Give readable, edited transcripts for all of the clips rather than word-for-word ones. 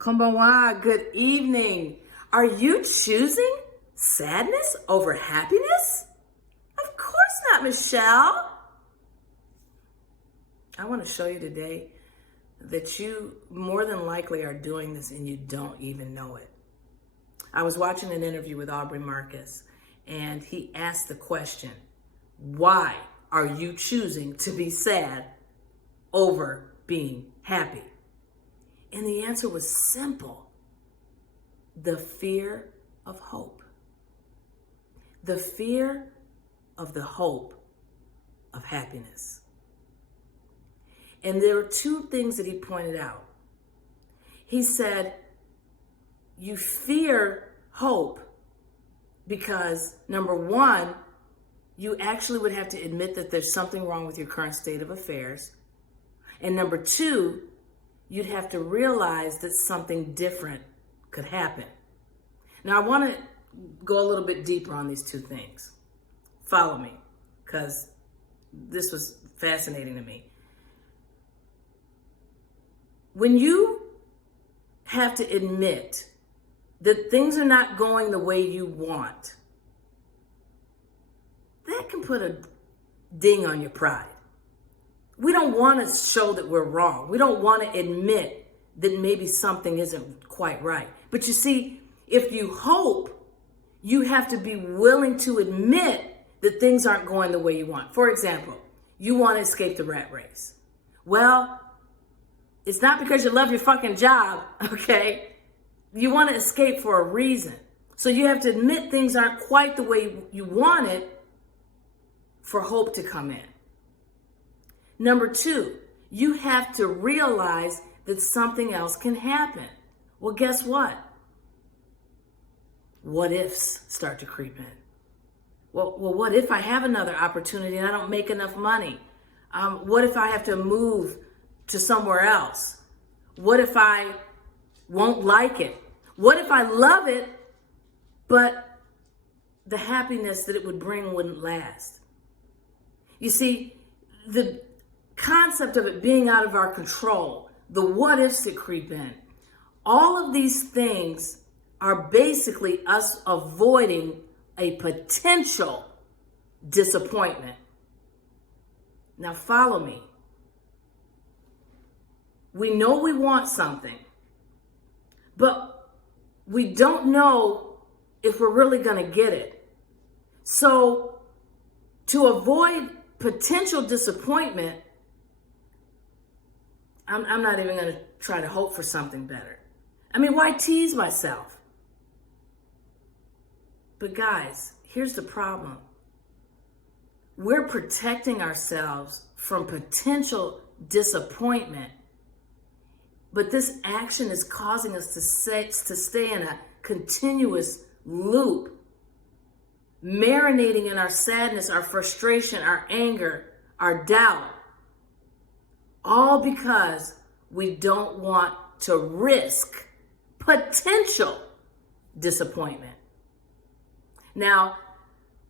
𝗏𝗵𝗲, good evening. Are you choosing sadness over happiness? Of course not, Michelle. I want to show you today that you more than likely are doing this and you don't even know it. I was watching an interview with 𝗏𝗵𝗲 𝗪𝗧𝗧, and he asked the question, why are you choosing to be sad over being happy? And the answer was simple. The fear of hope. The fear of the hope of happiness. And there were two things that he pointed out. He said, you fear hope because, number one, you actually would have to admit that there's something wrong with your current state of affairs. And number two, you'd have to realize that something different could happen. Now, I want to go a little bit deeper on these two things. Follow me, because this was fascinating to me. When you have to admit that things are not going the way you want, that can put a ding on your pride. We don't want to show that we're wrong. We don't want to admit that maybe something isn't quite right. But you see, if you hope, you have to be willing to admit that things aren't going the way you want. For example, you want to escape the rat race. Well, it's not because you love your fucking job, okay? You want to escape for a reason. So you have to admit things aren't quite the way you want it for hope to come in. Number two, you have to realize that something else can happen. Well, guess what? What ifs start to creep in. Well, what if I have another opportunity and I don't make enough money? What if I have to move to somewhere else? What if I won't like it? What if I love it, but the happiness that it would bring wouldn't last? You see, the concept of it being out of our control, the what ifs that creep in, all of these things are basically us avoiding a potential disappointment. Now follow me. We know we want something, but we don't know if we're really going to get it. So to avoid potential disappointment, I'm not even going to try to hope for something better. I mean, why tease myself? But guys, here's the problem. We're protecting ourselves from potential disappointment, but this action is causing us to stay in a continuous loop, marinating in our sadness, our frustration, our anger, our doubt, all because we don't want to risk potential disappointment. Now,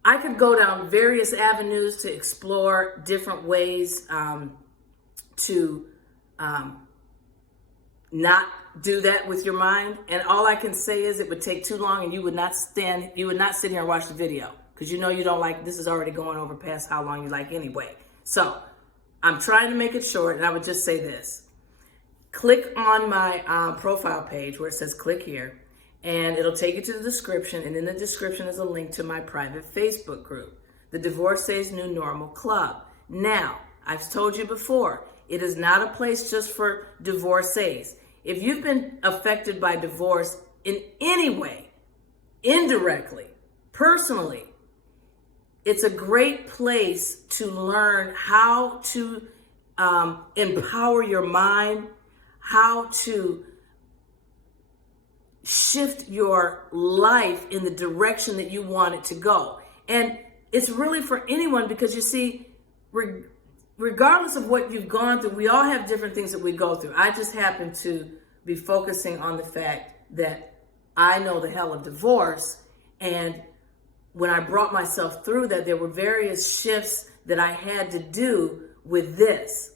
I could go down various avenues to explore different ways to not do that with your mind. And all I can say is it would take too long and you would not sit here and watch the video, because you know you don't like, this is already going over past how long you like anyway. So I'm trying to make it short, and I would just say this. Click on my profile page where it says click here, and it'll take you to the description, and in the description is a link to my private Facebook group, the Divorcee's New Normal Club. Now, I've told you before, it is not a place just for divorcees. If you've been affected by divorce in any way, indirectly, personally, it's a great place to learn how to empower your mind, how to shift your life in the direction that you want it to go. And it's really for anyone, because you see, regardless of what you've gone through, we all have different things that we go through. I just happen to be focusing on the fact that I know the hell of divorce, and when I brought myself through that, there were various shifts that I had to do with this.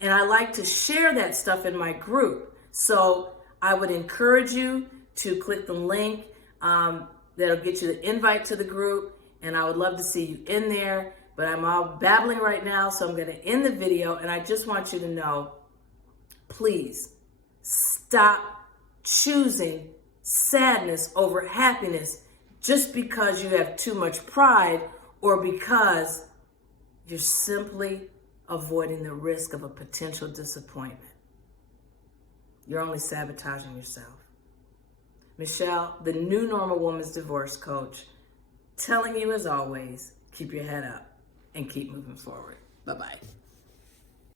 And I like to share that stuff in my group. So I would encourage you to click the link that'll get you the invite to the group, and I would love to see you in there. But I'm all babbling right now, so I'm going to end the video, and I just want you to know, please stop choosing sadness over happiness just because you have too much pride or because you're simply avoiding the risk of a potential disappointment. You're only sabotaging yourself. Michelle, the new normal woman's divorce coach, telling you as always, keep your head up and keep moving forward. Bye-bye.